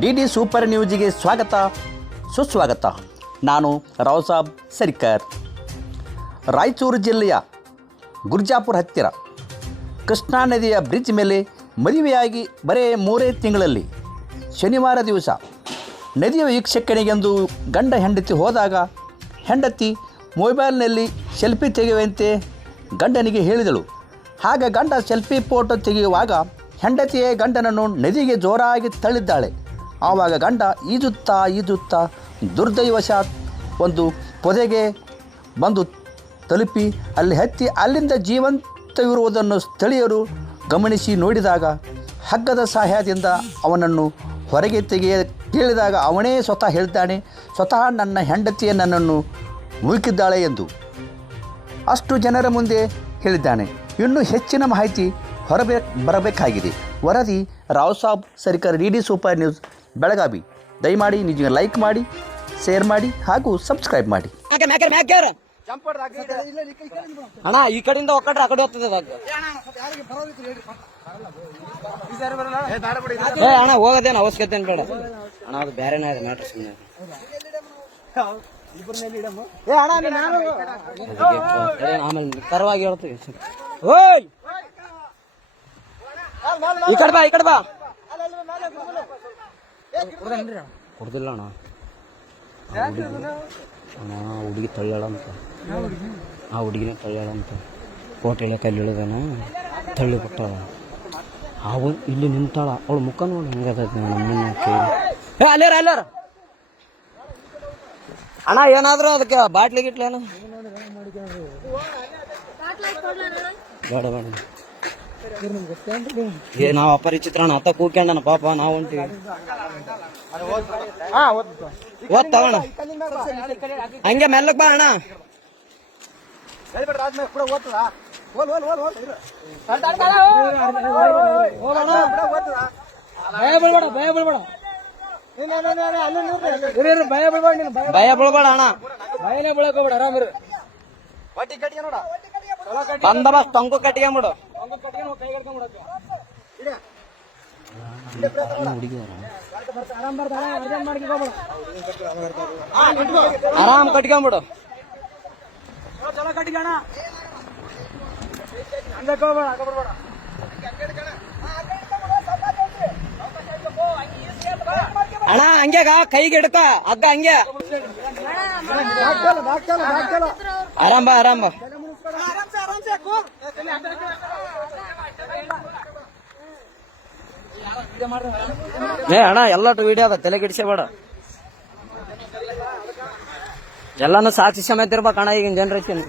D super ನ್ಯೂಸ್ಗೆ ಸ್ವಾಗತ ಸುಸ್ವಾಗತ. ನಾನು ರಾವ್ಸಾಬ್ ಸರಿಕರ್. ರಾಯಚೂರು ಜಿಲ್ಲೆಯ ಗುರ್ಜಾಪುರ ಹತ್ತಿರ ಕೃಷ್ಣಾ ನದಿಯ ಬ್ರಿಡ್ಜ್ ಮೇಲೆ ಮದುವೆಯಾಗಿ ಬರೇ 3 ತಿಂಗಳಲ್ಲಿ ಶನಿವಾರ ದಿವಸ ನದಿಯ ವೀಕ್ಷಣೆಗೆಂದು ಗಂಡ ಹೆಂಡತಿ ಹೋದಾಗ ಹೆಂಡತಿ ಮೊಬೈಲ್ನಲ್ಲಿ ಸೆಲ್ಫಿ ತೆಗೆಯುವಂತೆ ಗಂಡನಿಗೆ ಹೇಳಿದಳು. ಆಗ ಗಂಡ ಸೆಲ್ಫಿ ಫೋಟೋ ತೆಗೆಯುವಾಗ ಹೆಂಡತಿಯೇ ಗಂಡನನ್ನು ನದಿಗೆ ಜೋರಾಗಿ ತಳ್ಳಿದ್ದಾಳೆ. ಆವಾಗ ಗಂಡ ಈಜುತ್ತಾ ದುರ್ದೈವಶಾತ್ ಒಂದು ಪೊದೆಗೆ ಬಂದು ತಲುಪಿ ಅಲ್ಲಿ ಹತ್ತಿ ಅಲ್ಲಿಂದ ಜೀವಂತವಿರುವುದನ್ನು ಸ್ಥಳೀಯರು ಗಮನಿಸಿ ನೋಡಿದಾಗ ಹಗ್ಗದ ಸಹಾಯದಿಂದ ಅವನನ್ನು ಹೊರಗೆ ಕೇಳಿದಾಗ ಅವನೇ ಸ್ವತಃ ಹೇಳ್ತಾನೆ, ಸ್ವತಃ ನನ್ನ ಹೆಂಡತಿಯೇ ನನ್ನನ್ನು ಮುಳುಕಿದ್ದಾಳೆ ಎಂದು ಅಷ್ಟು ಜನರ ಮುಂದೆ ಹೇಳಿದ್ದಾನೆ. ಇನ್ನೂ ಹೆಚ್ಚಿನ ಮಾಹಿತಿ ಬರಬೇಕಾಗಿದೆ. ವರದಿ Raosaheb Sarikar, D super news, Belagavi. ದಯಮಾಡಿ ನಿಜ ಲೈಕ್ ಮಾಡಿ, ಶೇರ್ ಮಾಡಿ ಹಾಗೂ ಸಬ್ಸ್ಕ್ರೈಬ್ ಮಾಡಿ. ಅಣ್ಣ ಈ ಕಡೆಯಿಂದ ಒಕ್ಕಟ್ರೆ ಆ ಕಡೆ ಹೋಗ್ತದೆ. ಅಣ್ಣ ಹೋಗೋದೇನು ಅವಶ್ಯಕತೆ ಬೇಡ ಅಣ್ಣ, ಅದು ಬೇರೆನೇ ಇದೆ ಮ್ಯಾಟ್ರ್. ಸುಮ್ಮನೆ ಆಮೇಲೆ ತರವಾಗಿ ಹೇಳ್ತೀವಿ. ಈ ಕಡೆ ಬಾ, ಈ ಕಡೆ ಬಾ. ಕೊಡ್ದಿಲ್ಲ ಅಣ್ಣ. ಹುಡುಗಿ ತಳ್ಳಾಳಂತ, ಆ ಹುಡುಗಿನ ತಳ್ಳಾಳಂತ. ಕೋಟೆ ಎಳೆ ಕಲ್ಲಿ ಇಳಿದಾನ, ತಳ್ಳಿ ಬಿಟ್ಟಾಳ. ಅವು ಇಲ್ಲಿ ನಿಂತಾಳ, ಅವಳು ಮುಖ ನೋಡಿ ಹೆಂಗದ ಅಲ್ಲಾರ. ಅಣ್ಣ ಏನಾದ್ರು ಅದಕ್ಕೆ ಬಾಟ್ಲಿ ಗಿಟ್ಲೇನ ಬೇಡ ಬೇಡ. ನಾವು ಅಪರಿಚಿತ್ರಣ ಅತ್ತ ಕೂಕ್ಯಣ್ಣ ಪಾಪ, ನಾವು ಹೊಂಟಿವಿ. ಓದ್ತಾವಣ್ಣ ಹಂಗೆ ಮೆಲ್ಲಕ್ ಬಾ ಅಣ್ಣ. ಭಯ ಬೀಳ್ಬೇಡ ಅಣ್ಣ, ಭಯನೇ ಬೀಳಕೋಬೇಡ, ಆರಾಮ ಬಂದೋಬಸ್ತ್ ಟೊಂಕು ಕಟ್ಕೊಂಬಿಡು. ಆರಾಮ್ ಕಟ್ಕೊಂಬಿಡು. ಅಣ್ಣ ಹಂಗೆ ಕೈಗೆ ಹಿಡ್ಕ ಹಗ್ಗ, ಹಂಗೆ ಆರಾಮ್ ಬಾ, ಆರಾಮ್ ಬಾ. ಅಣ್ಣ ಎಲ್ಲಟು ವಿಡಿಯೋ ಅದ, ತಲೆ ಗಿಡಿಸಬೇಡ. ಎಲ್ಲಾನು ಸಾಕ್ಷಿ ಸಮೇತ ಇರ್ಬೇಕಣ್ಣ ಈಗಿನ ಜನರೇಷನ್.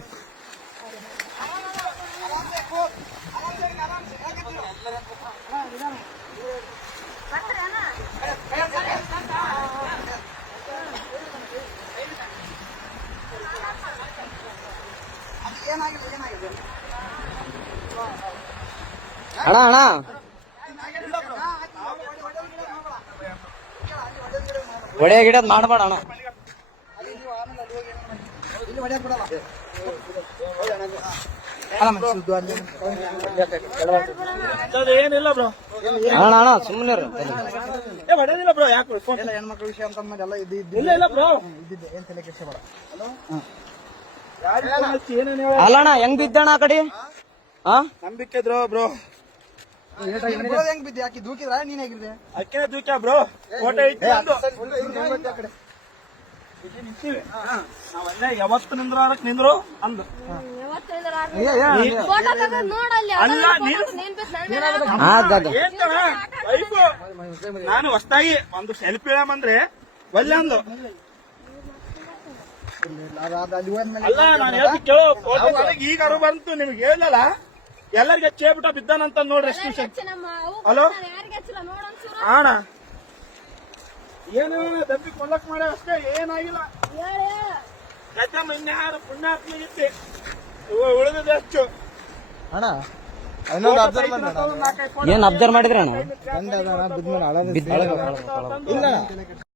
ಅಣ್ಣ ಅಣ್ಣ ಒಡೆಯ ಗಿಡದ್ ಮಾಡಬೇಡ ಅಣ್ಣ. ಏನಿಲ್ಲ ಬ್ರೋ, ಅಣ್ಣ ಅಣ್ಣ ಸುಮ್ಮನೆ ಹೊಡೆದಿಲ್ಲ ಬ್ರೋ. ಯಾಕೆ ಹೆಣ್ಮಕ್ಳ ವಿಷಯ ಅಂತ ಇಲ್ಲ ಬ್ರೋ, ಏನ್ ತಲೆ ಕೆಡಿಸಬೇಡ. ಅಲ್ಲಣ್ಣ ಹೆಂಗ್ ಬಿದ್ದಣ್ಣ ಆ ಕಡೆ? ನಂಬಿಕೆ ಇದ್ರು ಬ್ರೋ. ಹೆಂಗ್ ಬಿದ್ದೆ? ಯಾಕೆ ದೂಕಿದ್ರ? ನೀನ್ ಹೇಗಿದ್ದೆ? ಅಕ್ಕೇ ದೂಕ್ಯ ಬ್ರೋ. ಫೋಟೋ ಇಟ್ಟು ನಾವಲ್ಲೇ ಯಾವತ್ತು ನಿಂದ್ರು ಅಂದು. ನಾನು ಹೊಸದಾಗಿ ಒಂದು ಸೆಲ್ಫಿ ಇಳಂದ್ರೆ ಒಲ್ಲೆ ಅಂದು. ಅಲ್ಲ ನಾನು ಹೇಳ್ತಿ ಕೇಳೋ, ಈಗ ಅರು ಬಂತು ನಿಮ್ಗೆ ಹೇಳಲ್ಲ. ಎಲ್ಲರಿಗೆ ಚೇಬಿಟ ಬಿದ್ದಾನಂತ ನೋಡ್ರಿ. ಎಷ್ಟು ಹಲೋ ಅಣ್ಣ, ಏನು ದಬ್ಬಿ ಕೊಲ್ಲಕ್ ಮಾಡ ಅಷ್ಟೇ, ಏನಾಗಿಲ್ಲ. ಇನ್ಯಾರು ಪುಣ್ಯಾತ್ಮಗಿತ್ತೆ ಉಳಿದ ಹೆಚ್ಚು ಅಣ್ಣ. ಏನ್ ಅಬ್ಸರ್ವ್ ಮಾಡಿದ್ರಿ ಅಣ್ಣ? ಇಲ್ಲ